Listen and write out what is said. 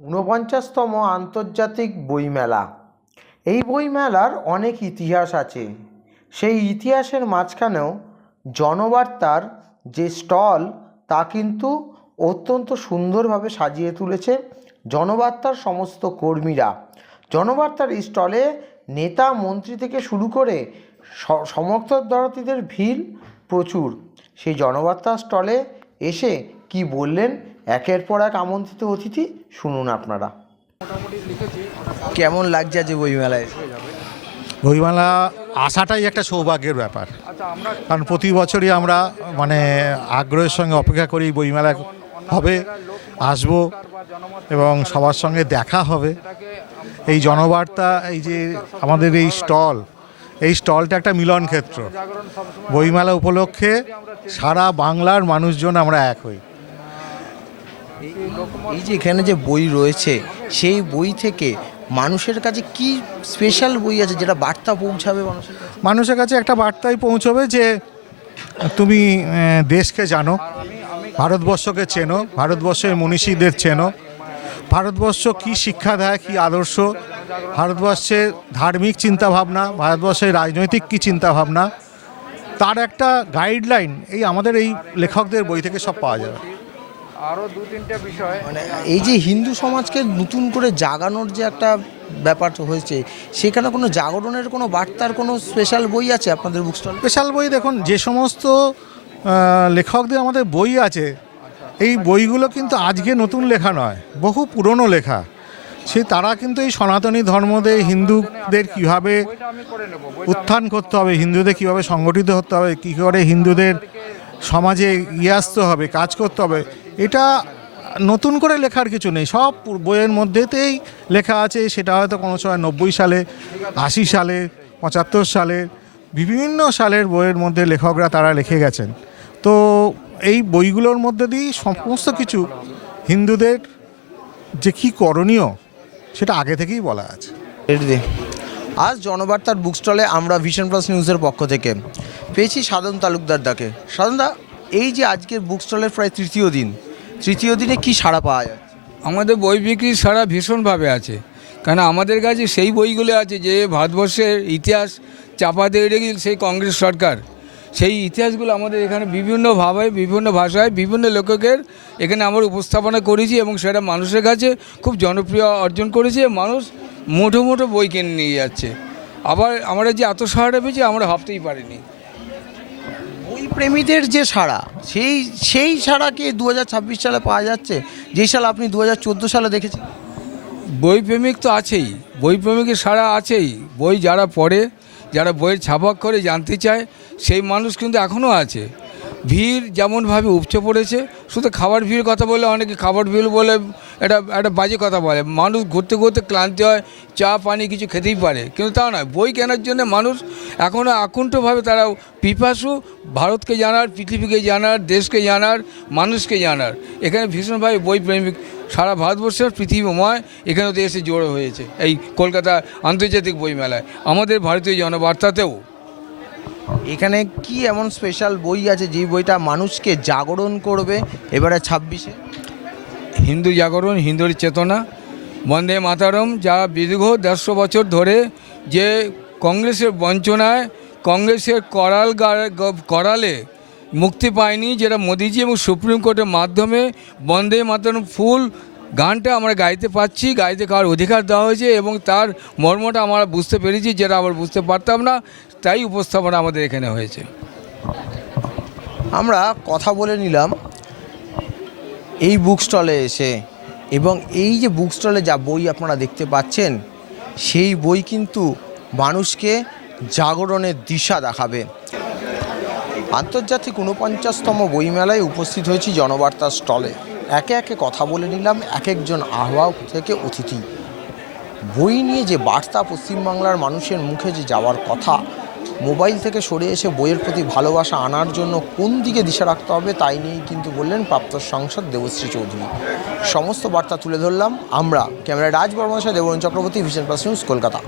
ঊনপঞ্চাশতম আন্তর্জাতিক বইমেলা। এই বইমেলার অনেক ইতিহাস আছে। সেই ইতিহাসের মাঝখানেও জনবার্তার যে স্টল তা কিন্তু অত্যন্ত সুন্দরভাবে সাজিয়ে তুলেছে জনবার্তার সমস্ত কর্মীরা। জনবার্তার এই স্টলে নেতা মন্ত্রী থেকে শুরু করে সমর্থকদের ভিড় প্রচুর। সেই জনবার্তার স্টলে এসে কি বললেন একের পর এক আমন্ত্রিত অতিথি, শুনুন আপনারা। কেমন লাগছে আজ বইমেলায়? বইমেলা আসাটাই একটা সৌভাগ্যের ব্যাপার, কারণ প্রতি বছরই আমরা আগ্রহের সঙ্গে অপেক্ষা করি বইমেলা হবে, আসব এবং সবার সঙ্গে দেখা হবে। এই জনবার্তা, এই যে আমাদের এই স্টলটা একটা মিলন ক্ষেত্র। বইমেলা উপলক্ষে সারা বাংলার মানুষজন আমরা এক হই। এই যে এখানে যে বই রয়েছে, সেই বই থেকে মানুষের কাছে কি স্পেশাল বই আছে যেটা বার্তা পৌঁছাবে মানুষের কাছে? একটা বার্তাই পৌঁছবে যে তুমি দেশকে জানো, ভারতবর্ষকে চেনো, ভারতবর্ষের মনীষীদের চেনো, ভারতবর্ষ কি শিক্ষা দেয়, কি আদর্শ, ভারতবর্ষের ধার্মিক চিন্তাভাবনা, ভারতবর্ষের রাজনৈতিক কী চিন্তাভাবনা, তার একটা গাইডলাইন এই আমাদের এই লেখকদের বই থেকে সব পাওয়া যাবে। আরও দু তিনটা বিষয়, এই যে হিন্দু সমাজকে নতুন করে জাগানোর যে একটা ব্যাপার হয়েছে, সেখানে কোনো জাগরণের কোনো বার্তার কোনো স্পেশাল বই আছে আপনাদের বুক স্টল? স্পেশাল বই দেখুন, যে সমস্ত লেখকদের আমাদের বই আছে, এই বইগুলো কিন্তু আজকে নতুন লেখা নয়, বহু পুরনো লেখা। তারা কিন্তু এই সনাতনী ধর্মদের হিন্দুদের কীভাবে উত্থান করতে হবে, হিন্দুদের কীভাবে সংগঠিত হতে হবে, কী করে হিন্দুদের সমাজে আসতে হবে, কাজ করতে হবে, এটা নতুন করে লেখার কিছু নেই। সব বইয়ের মধ্যেতেই লেখা আছে। সেটা হয়তো কোনো সময় 90 সালে, 80 সালে, 75 সালে, বিভিন্ন সালের বইয়ের মধ্যে লেখকরা তারা লিখে গেছেন। তো এই বইগুলোর মধ্যে দিয়েই সমস্ত কিছু হিন্দুদের যে কী করণীয় সেটা আগে থেকেই বলা আছে। আজ জনবার্তার বুক স্টলে আমরা ভিশন প্লাস নিউজের পক্ষ থেকে পেয়েছি সাধন তালুকদার দাকে। সাধনদা, এই যে আজকের বুক স্টলের প্রায় তৃতীয় দিনে কি সাড়া পাওয়া যায়? আমাদের বই বিক্রির সারা ভীষণভাবে আছে, কারণ আমাদের কাছে সেই বইগুলো আছে যে ভারতবর্ষের ইতিহাস চাপা দিয়ে রেখে সেই কংগ্রেস সরকার, সেই ইতিহাসগুলো আমাদের এখানে বিভিন্নভাবে, বিভিন্ন ভাষায়, বিভিন্ন লেখকের এখানে আমরা উপস্থাপনা করেছি এবং সেটা মানুষের কাছে খুব জনপ্রিয় অর্জন করেছে। মানুষ মোটো বই কিনে নিয়ে যাচ্ছে। আবার আমরা যে এত সাড়া পেয়েছি আমরা ভাবতেই পারিনি। বই প্রেমীদের যে সাড়া, সেই সাড়া কি 2026 সালে পাওয়া যাচ্ছে, যেই সাল আপনি 2014 সালে দেখেছেন? বই প্রেমিক তো আছেই, বই প্রেমিকের সাড়া আছেই। বই যারা পড়ে, যারা বইয়ের ছাপাক করে জানতে চায়, সেই মানুষ কিন্তু এখনও আছে। ভিড় যেমনভাবে উপচে পড়েছে, শুধু খাবার ভিড় কথা বলে অনেকে খাবার ভিড় বলে একটা বাজে কথা বলে। মানুষ ঘুরতে ঘুরতে ক্লান্তি হয়, চা পানি কিছু খেতেই পারে, কিন্তু তা নয়। বই কেনার জন্য মানুষ এখনও আকুণ্ঠভাবে তারা পিপাসু, ভারতকে জানার, পৃথিবীকে জানার, দেশকে জানার, মানুষকে জানার। এখানে ভীষণভাবে বই প্রেমিক সারা ভারতবর্ষের পৃথিবীময় এখানে তো এসে জড়ো হয়েছে এই কলকাতা আন্তর্জাতিক বইমেলায়, আমাদের ভারতীয় জনবার্তাতেও। এখানে কি এমন স্পেশাল বই আছে যে বইটা মানুষকে জাগরণ করবে এবারে 26-এ? হিন্দু জাগরণ, হিন্দুর চেতনা, বন্দে মাতরম, যা দীর্ঘ 150 বছর ধরে যে কংগ্রেসের বঞ্চনায়, কংগ্রেসের করালে মুক্তি পায়নি, যেটা মোদিজি এবং সুপ্রিম কোর্টের মাধ্যমে বন্দে মাতরম ফুল গানটা আমরা গাইতে পাচ্ছি, গাইতে খাওয়ার অধিকার দেওয়া হয়েছে এবং তার মর্মটা আমরা বুঝতে পেরেছি, যেটা আমরা বুঝতে পারতাম না, তাই উপস্থাপনা আমাদের এখানে হয়েছে। আমরা কথা বলে নিলাম এই বুক স্টলে এসে, এবং এই যে বুক স্টলে যা বই আপনারা দেখতে পাচ্ছেন, সেই বই কিন্তু মানুষকে জাগরণের দিশা দেখাবে। আন্তর্জাতিক 49তম বইমেলায় উপস্থিত হয়েছি জনবার্তার স্টলে। একে একে কথা বলে নিলাম এক একজন আহ্বায়ক থেকে অতিথি। বই নিয়ে যে বার্তা পশ্চিমবাংলার মানুষের মুখে যে যাওয়ার কথা, মোবাইল থেকে সরে এসে বইয়ের প্রতি ভালোবাসা আনার জন্য কোন দিকে দিশা রাখতে হবে, তাই নিয়েই কিন্তু বললেন প্রাপ্ত সাংসদ দেবশ্রী চৌধুরী। সমস্ত বার্তা তুলে ধরলাম আমরা। ক্যামেরায় রাজ বর্মার সাথে Debaran Chakraborty, Vision Plus News, Kolkata.